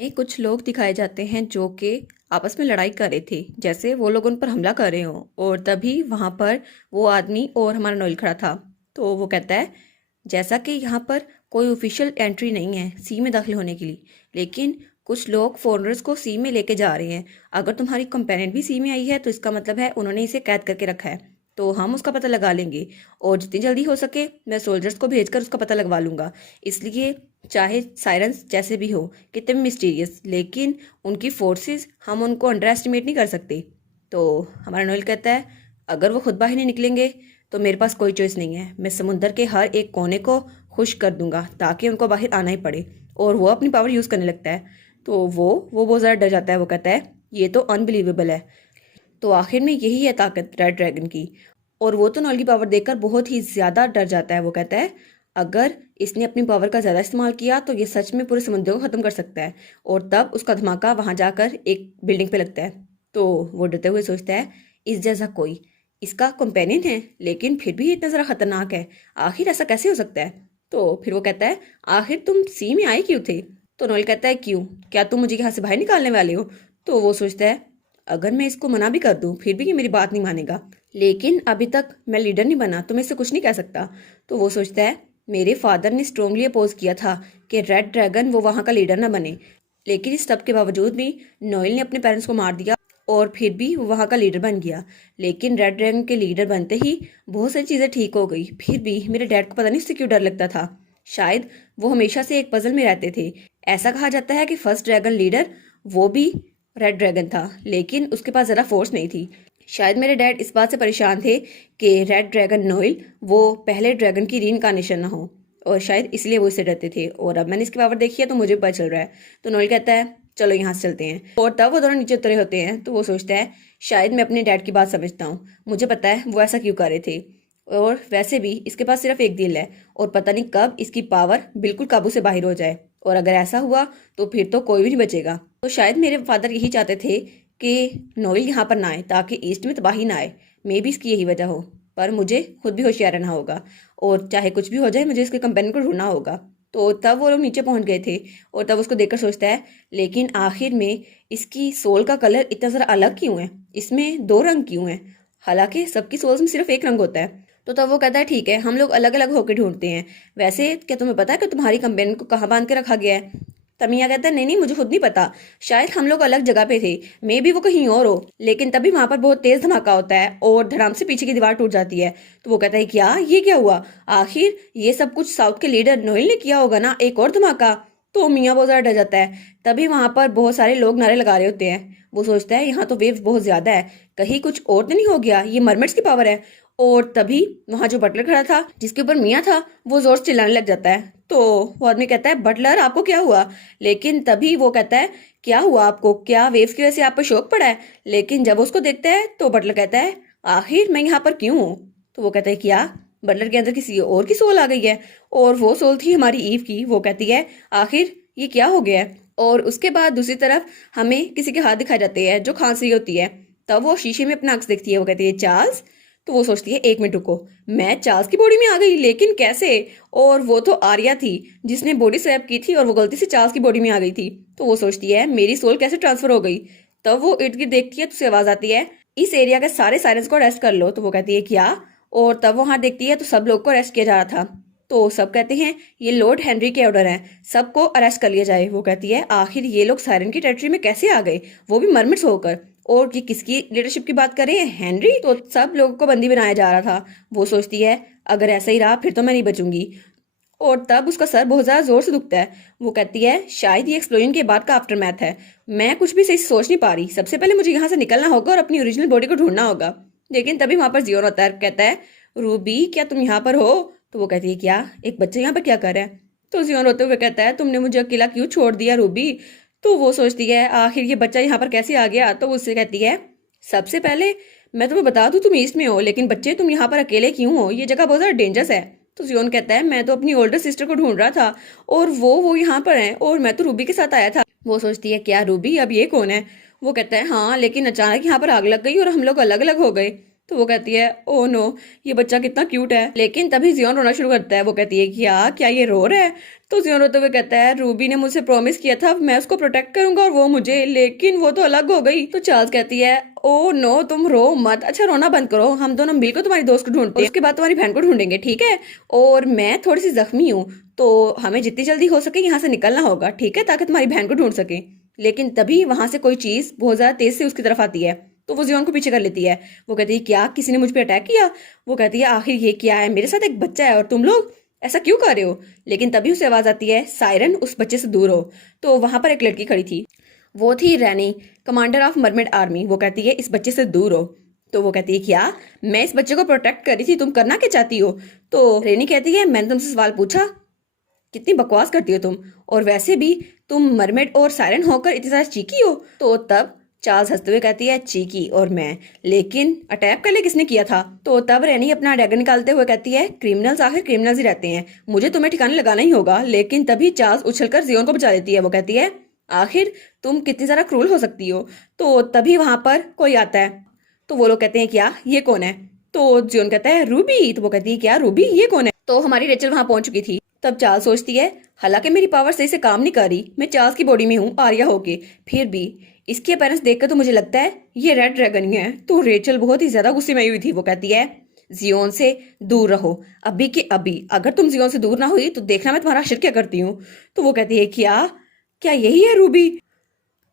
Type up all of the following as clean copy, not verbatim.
में कुछ लोग दिखाए जाते हैं जो कि आपस में लड़ाई कर रहे थे, जैसे वो लोग उन पर हमला कर रहे हो। और तभी वहां पर वो आदमी और हमारा नोएल खड़ा था। तो वो कहता है, जैसा कि यहाँ पर कोई ऑफिशियल एंट्री नहीं है सी में दाखिल होने के लिए, लेकिन कुछ लोग फॉरेनर्स को सी में लेके जा रहे हैं। अगर तुम्हारी कंपेनियन भी सी में आई है तो इसका मतलब है उन्होंने इसे कैद करके रखा है। तो हम उसका पता लगा लेंगे, और जितनी जल्दी हो सके मैं सोल्जर्स को भेजकर उसका पता लगवा लूंगा। इसलिए चाहे साइरेंस जैसे भी हो, कितने भी मिस्टीरियस, लेकिन उनकी फोर्सेस हम उनको अंडर एस्टिमेट नहीं कर सकते। तो हमारा नोएल कहता है, अगर वो खुद बाहर नहीं निकलेंगे तो मेरे पास कोई चॉइस नहीं है। मैं समुद्र के हर एक कोने को खुश कर दूंगा ताकि उनको बाहर आना ही पड़े। और वो अपनी पावर यूज़ करने लगता है। तो वो बहुत ज़्यादा डर जाता है। वो कहता है, ये तो अनबिलीवेबल है। तो आखिर में यही है ताकत रेड ड्रैगन की। और वो तो नॉल की पावर देखकर बहुत ही ज़्यादा डर जाता है। वो कहता है, अगर इसने अपनी पावर का ज़्यादा इस्तेमाल किया तो ये सच में पूरे समुद्र को ख़त्म कर सकता है। और तब उसका धमाका वहाँ जाकर एक बिल्डिंग पे लगता है। तो वो डरते हुए सोचता है, इस जैसा कोई इसका कंपेनियन है, लेकिन फिर भी इतना ज़रा खतरनाक है। आखिर ऐसा कैसे हो सकता है? तो फिर वो कहता है, आखिर तुम सी में आए क्यों थे? तो नॉल कहता है, क्यों, क्या तुम मुझे यहाँ से बाहर निकालने वाले हो? तो वो सोचता है, अगर मैं इसको मना भी कर दूं फिर भी ये मेरी बात नहीं मानेगा, लेकिन अभी तक मैं लीडर नहीं बना तो मैं इससे कुछ नहीं कह सकता। तो वो सोचता है, मेरे फादर ने स्ट्रांगली अपोज किया था कि रेड ड्रैगन वो वहाँ का लीडर ना बने, लेकिन इस सब के बावजूद भी नोएल ने अपने पेरेंट्स को मार दिया और फिर भी वो वहाँ का लीडर बन गया। लेकिन रेड ड्रैगन के लीडर बनते ही बहुत सारी चीज़ें ठीक हो गई। फिर भी मेरे डैड को पता नहीं उससे क्यों डर लगता था। शायद वो हमेशा से एक पजल में रहते थे। ऐसा कहा जाता है कि फर्स्ट ड्रैगन लीडर वो भी रेड ड्रैगन था, लेकिन उसके पास ज़रा फोर्स नहीं थी। शायद मेरे डैड इस बात से परेशान थे कि रेड ड्रैगन नोएल वो पहले ड्रैगन की रीइंकार्नेशन ना हो, और शायद इसलिए वो इससे डरते थे। और अब मैंने इसकी पावर देखी है तो मुझे पता चल रहा है। तो नोएल कहता है, चलो यहाँ से चलते हैं। और तब वो दोनों नीचे उतरे होते हैं। तो वो सोचता है, शायद मैं अपने डैड की बात समझता हूँ। मुझे पता है वो ऐसा क्यों कर रहे थे। और वैसे भी इसके पास सिर्फ एक दिल है, और पता नहीं कब इसकी पावर बिल्कुल काबू से बाहर हो जाए। और अगर ऐसा हुआ तो फिर तो कोई भी नहीं बचेगा। तो शायद मेरे फादर यही चाहते थे कि नोएल यहाँ पर ना आए ताकि ईस्ट में तबाही ना आए। मे भी इसकी यही वजह हो, पर मुझे खुद भी होशियार रहना होगा, और चाहे कुछ भी हो जाए मुझे इसके कंपेनियन को ढूंढना होगा। तो तब वो लोग नीचे पहुंच गए थे। और तब उसको देखकर सोचता है, लेकिन आखिर में इसकी सोल का कलर इतना ज़रा अलग क्यों है? इसमें दो रंग क्यों है? हालांकि सबकी सोल्स में सिर्फ एक रंग होता है। तो तब वो कहता है, ठीक है, हम लोग अलग अलग होकर ढूंढते हैं। वैसे क्या तुम्हें पता है कि तुम्हारी कंपेनियन को कहाँ बांध के रखा गया है? तमिया कहता है, नहीं नहीं, मुझे खुद नहीं पता। शायद हम लोग अलग जगह पे थे, मे भी वो कहीं और हो। लेकिन तभी वहां पर बहुत तेज धमाका होता है और धड़ाम से पीछे की दीवार टूट जाती है। तो वो कहता है, क्या ये क्या हुआ? आखिर ये सब कुछ साउथ के लीडर नोएल ने किया होगा ना, एक और धमाका। तो मियाँ बहुत ज्यादा डर जाता है। तभी वहां पर बहुत सारे लोग नारे लगा रहे होते हैं। वो सोचता है, यहाँ तो वेव्स बहुत ज्यादा है, कहीं कुछ और तो नहीं हो गया, ये मरमेड्स की पावर है। और तभी वहां जो बटलर खड़ा था जिसके ऊपर मियाँ था, वो जोर से चिल्लाने लग जाता है। तो वो आदमी कहता है, बटलर आपको क्या हुआ? लेकिन तभी वो कहता है, क्या हुआ आपको? क्या वेव्स की वजह से आप पर शौक पड़ा है? लेकिन जब उसको देखता है तो बटलर कहता है, आखिर मैं यहाँ पर क्यों हूँ? तो वो कहता है, क्या बटलर के अंदर किसी और की सोल आ गई है? और वो सोल थी हमारी ईव की। वो कहती है, आखिर ये क्या हो गया है? और उसके बाद दूसरी तरफ हमें किसी के हाथ दिखाए जाते हैं जो खांसी होती है। तब वो शीशे में अपना अक्स देखती है। वो कहती है, चार्ल्स। तो वो सोचती है, एक मिनट रुको, मैं चार्ल्स की बॉडी में आ गई, लेकिन कैसे? और वो तो आर्या थी जिसने बॉडी स्वैप की थी और वो गलती से चार्ल्स की बॉडी में आ गई थी। तो वो सोचती है, मेरी सोल कैसे ट्रांसफर हो गई? तब वो इर्द गिर्द देखती है तो उसे आवाज आती है, इस एरिया के सारे साइरेंस को अरेस्ट कर लो। तो वो कहती है, क्या? और तब वो वहां देखती है तो सब लोग को अरेस्ट किया जा रहा था। तो सब कहते हैं, ये लॉर्ड हेनरी के ऑर्डर हैं, सबको अरेस्ट कर लिया जाए। वो कहती है, आखिर ये लोग सायरन की टेरिटरी में कैसे आ गए, वो भी मरमिट्स होकर? और ये किसकी लीडरशिप की बात कर रहे हैं? हेनरी। तो सब लोगों को बंदी बनाया जा रहा था। वो सोचती है, अगर ऐसा ही रहा फिर तो मैं नहीं बचूंगी। और तब उसका सर बहुत ज्यादा जोर से दुखता है। वो कहती है, शायद ये एक्सप्लोजन के बाद का आफ्टर मैथ है। मैं कुछ भी सही से सोच नहीं पा रही। सबसे पहले मुझे यहाँ से निकलना होगा और अपनी ओरिजिनल बॉडी को ढूंढना होगा। लेकिन तभी वहां पर जियोन होता है, कहता है, रूबी क्या तुम यहाँ पर हो? तो वो कहती है, क्या? एक बच्चा यहाँ पर क्या कर रहा है? तो जियोन रोते हुए कहता है, तुमने मुझे अकेला क्यों छोड़ दिया रूबी? तो वो सोचती है, आखिर ये बच्चा यहाँ पर कैसे आ गया? तो वो उससे कहती है, सबसे पहले मैं तुम्हें बता दूं तुम ईस्ट में हो, लेकिन बच्चे तुम यहाँ पर अकेले क्यों हो? ये जगह बहुत ज्यादा डेंजरस है। तो जियोन कहता है, मैं तो अपनी ओल्डर सिस्टर को ढूंढ रहा था और वो यहाँ पर है, और मैं तो रूबी के साथ आया था। वो सोचती है, क्या रूबी? अब ये कौन है? वो कहता है, हाँ, लेकिन अचानक यहाँ पर आग लग गई और हम लोग अलग अलग हो गए। तो वो कहती है ओ नो, ये बच्चा कितना क्यूट है। लेकिन तभी जियोन रोना शुरू करता है। वो कहती है क्या क्या ये रो रहा है? तो जियोन रोते हुए कहता है रूबी ने मुझसे प्रॉमिस किया था मैं उसको प्रोटेक्ट करूंगा और वो मुझे, लेकिन वो तो अलग हो गई। तो चार्ल्स कहती है ओ नो तुम रो मत, अच्छा रोना बंद करो, हम दोनों मिलकर तुम्हारी दोस्त को ढूंढते हैं, उसके बाद तुम्हारी बहन को ढूंढेंगे, ठीक है? और मैं थोड़ी सी जख्मी हूँ, तो हमें जितनी जल्दी हो सके यहाँ से निकलना होगा, ठीक है, ताकि तुम्हारी बहन को ढूंढ सके। लेकिन तभी वहां से कोई चीज बहुत ज्यादा तेज से उसकी तरफ आती है, तो वो जियोन को पीछे कर लेती है। वो कहती है क्या किसी ने मुझ पे अटैक किया? वो कहती है आखिर ये क्या है, मेरे साथ एक बच्चा है और तुम लोग ऐसा क्यों कर रहे हो? लेकिन तभी उसे आवाज आती है सायरन उस बच्चे से दूर हो। तो वहां पर एक लड़की खड़ी थी, वो थी रैनी, कमांडर ऑफ मरमेड आर्मी। वो कहती है इस बच्चे से दूर हो। तो वो कहती है क्या, मैं इस बच्चे को प्रोटेक्ट कर रही थी, तुम करना क्या चाहती हो? तो रेनी कहती है मैंने तुमसे सवाल पूछा, कितनी बकवास करती हो तुम, और वैसे भी तुम मरमेड और सायरन होकर इतनी ज्यादा चीकी हो। तो तब चार्ल्स हंसते हुए कहती है चीकी और मैं, लेकिन अटैक पहले किसने किया था? तो तब रैनी अपना डैगर निकालते हुए कहती है क्रिमिनल्स आखिर क्रिमिनल्स ही रहते हैं, मुझे तुम्हें ठिकाने लगाना ही होगा। लेकिन तभी चार्ल्स उछलकर जियोन को बचा देती है। वो कहती है आखिर तुम कितनी ज्यादा क्रूल हो सकती हो। तो तभी वहां पर कोई आता है, तो वो लोग कहते हैं क्या ये कौन है? तो जियोन कहता है रूबी। तो वो कहती है क्या रूबी ये कौन है? तो हमारी रेचल वहां पहुंच चुकी थी। तब चार्ल्स सोचती है हालांकि मेरी पावर सही से काम नहीं कर रही, मैं चार्ल्स की बॉडी में हूँ आर्या होके, फिर भी इसके अपीयरेंस देखकर तो मुझे लगता है ये रेड ड्रैगन ही है। तो रेचल बहुत ही ज्यादा गुस्से में आई हुई थी। वो कहती है जियोन से दूर रहो अभी के अभी, अगर तुम जियोन से दूर ना हुई तो देखना मैं तुम्हारा आखिर क्या करती हूँ। तो वो कहती है क्या क्या यही है रूबी?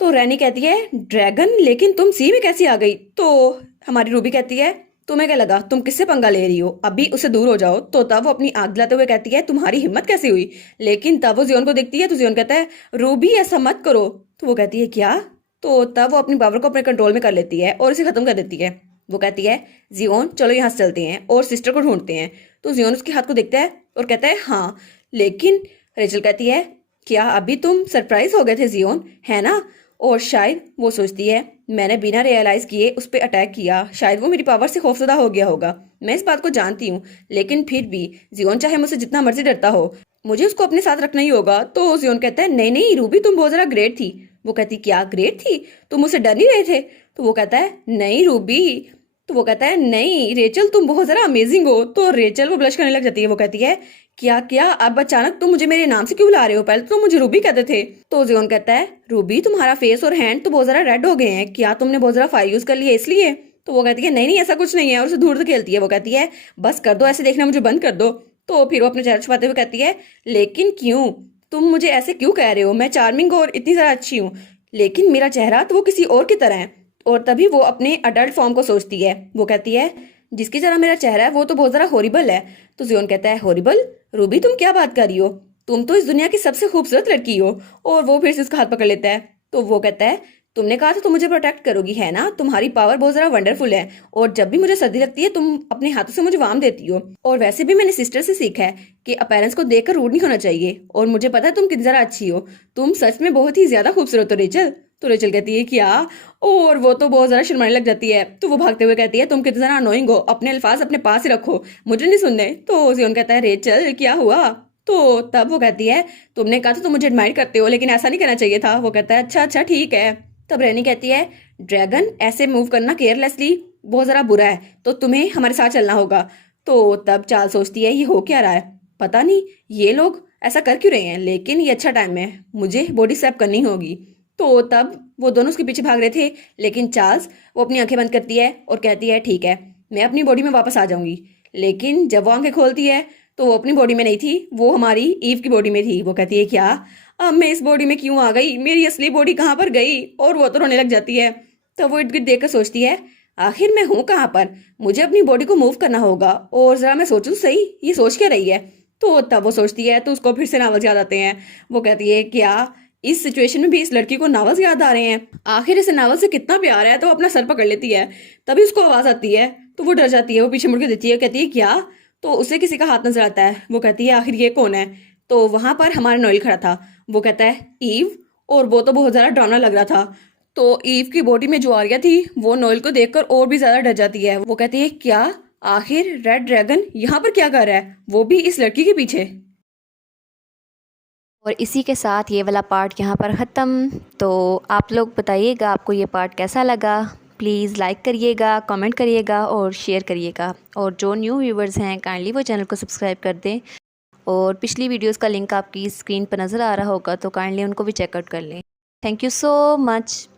तो रैनी कहती है ड्रैगन, लेकिन तुम सी में कैसे आ गई? तो हमारी रूबी कहती है तुम्हें क्या लगा तुम किससे पंगा ले रही हो, अभी उससे दूर हो जाओ। तो तब वो अपनी आग दिलाते हुए कहती है तुम्हारी हिम्मत कैसे हुई? लेकिन तब वो जियोन को देखती है, तो जियोन कहता है रूबी ऐसा मत करो। तो वो कहती है क्या? तो तब वो अपनी पावर को अपने कंट्रोल में कर लेती है और इसे खत्म कर देती है। वो कहती है जियोन चलो यहाँ से चलते हैं और सिस्टर को ढूंढते हैं। तो जियोन उसके हाथ को देखता है और कहता है हाँ, लेकिन रेचल कहती है क्या अभी तुम सरप्राइज हो गए थे जियोन, है ना? और शायद वो सोचती है मैंने बिना रियलाइज किए उस पर अटैक किया, शायद वो मेरी पावर से खौफजदा हो गया होगा, मैं इस बात को जानती हूँ, लेकिन फिर भी जियोन चाहे मुझसे जितना मर्जी डरता हो, मुझे उसको अपने साथ रखना ही होगा। तो जियोन कहता है नहीं नहीं रूबी तुम बहुत जरा ग्रेट थी। वो कहती क्या ग्रेट थी, तुम मुझसे डर नहीं रहे थे? तो वो कहता है नहीं रूबी। तो वो कहता है नहीं रेचल तुम बहुत जरा अमेजिंग हो। तो रेचल वो ब्लश करने लग जाती है। वो कहती है क्या क्या अब अचानक तुम मुझे मेरे नाम से क्यों बुला रहे हो, पहले तो मुझे रूबी कहते थे। तो जियोन कहता है रूबी तुम्हारा फेस और हैंड तो बहुत जरा रेड हो गए हैं, क्या तुमने बहुत जरा फायर यूज कर लिया इसलिए? तो वो कहती है नहीं नहीं ऐसा कुछ नहीं है, और उसे दूर से खेलती है। वो कहती है बस कर दो ऐसे देखना, मुझे बंद कर दो। तो फिर वो अपने चेहरा छुपाते हुए कहती है लेकिन क्यों, तुम मुझे ऐसे क्यों कह रहे हो, मैं चार्मिंग और इतनी ज्यादा अच्छी हूँ, लेकिन मेरा चेहरा तो वो किसी और की तरह है। और तभी वो अपने अडल्ट फॉर्म को सोचती है। वो कहती है जिसकी तरह मेरा चेहरा है वो तो बहुत जरा हॉरिबल है। तो जियोन कहता है हॉरिबल? रूबी तुम क्या बात कर रही हो, तुम तो इस दुनिया की सबसे खूबसूरत लड़की हो। और वो फिर से उसका हाथ पकड़ लेता है। तो वो कहता है तुमने कहा था तुम मुझे प्रोटेक्ट करोगी, है ना? तुम्हारी पावर बहुत जरा वंडरफुल है, और जब भी मुझे सर्दी लगती है तुम अपने हाथों से मुझे वार्म देती हो। और वैसे भी मैंने सिस्टर से सीखा है कि अपीयरेंस को देखकर रूड नहीं होना चाहिए, और मुझे पता है तुम कितनी जरा अच्छी हो, तुम सच में बहुत ही ज्यादा खूबसूरत हो रेचल। तो रेचल कहती है क्या? और वो तो बहुत ज्यादा शर्माने लग जाती है। तो वो भागते हुए कहती है तुम कितने ज्यादा अनोइंग हो, अपने अल्फाज अपने पास ही रखो, मुझे नहीं सुनने। तो जियोन कहता है रेचल क्या हुआ? तो तब वो कहती है तुमने कहा था तुम मुझे एडमायर करते हो, लेकिन ऐसा नहीं करना चाहिए था। वो कहता है अच्छा अच्छा ठीक है। तब रैनी कहती है ड्रैगन ऐसे मूव करना केयरलेसली बहुत जरा बुरा है, तो तुम्हें हमारे साथ चलना होगा। तो तब चाल सोचती है ये हो क्या रहा है, पता नहीं ये लोग ऐसा कर क्यों रहे हैं, लेकिन ये अच्छा टाइम है, मुझे बॉडी स्वैप करनी होगी। तो तब वो दोनों उसके पीछे भाग रहे थे, लेकिन चार्ल्स वो अपनी आंखें बंद करती है और कहती है ठीक है मैं अपनी बॉडी में वापस आ जाऊंगी। लेकिन जब वो आंखें खोलती है तो वो अपनी बॉडी में नहीं थी, वो हमारी ईव की बॉडी में थी। वो कहती है क्या, अब मैं इस बॉडी में क्यों आ गई, मेरी असली बॉडी कहाँ पर गई? और वो तो रोने लग जाती है। तो वो इर्द गिर्द देख कर सोचती है आखिर मैं हूँ कहाँ पर, मुझे अपनी बॉडी को मूव करना होगा। और जरा मैं सोचूं सही ये सोच क्या रही है। तो तब वो सोचती है तो उसको फिर से नावल्स याद आते हैं। वो कहती है क्या इस सिचुएशन में भी इस लड़की को नावल्स याद आ रहे हैं, आखिर इसे नावल से कितना प्यार है। तो अपना सर पकड़ लेती है। तभी उसको आवाज आती है, तो वो डर जाती है, वो पीछे मुड़ के देती है, कहती है क्या? तो उसे किसी का हाथ नजर आता है। वो कहती है आखिर ये कौन है? तो वहां पर हमारा नोएल खड़ा था। वो कहता है ईव, और वो तो बहुत ज्यादा डरावना लग रहा था। तो ईव की बॉडी में जो आर्या थी वो नोएल को देखकर और भी ज्यादा डर जाती है। वो कहती है क्या आखिर रेड ड्रैगन यहाँ पर क्या कर रहा है, वो भी इस लड़की के पीछे। और इसी के साथ ये वाला पार्ट यहाँ पर ख़त्म। तो आप लोग बताइएगा आपको ये पार्ट कैसा लगा। प्लीज़ लाइक करिएगा, कमेंट करिएगा और शेयर करिएगा। और जो न्यू व्यूवर्स हैं काइंडली वो चैनल को सब्सक्राइब कर दें। और पिछली वीडियोस का लिंक आपकी स्क्रीन पर नज़र आ रहा होगा, तो काइंडली उनको भी चेकआउट कर लें। Thank you so much.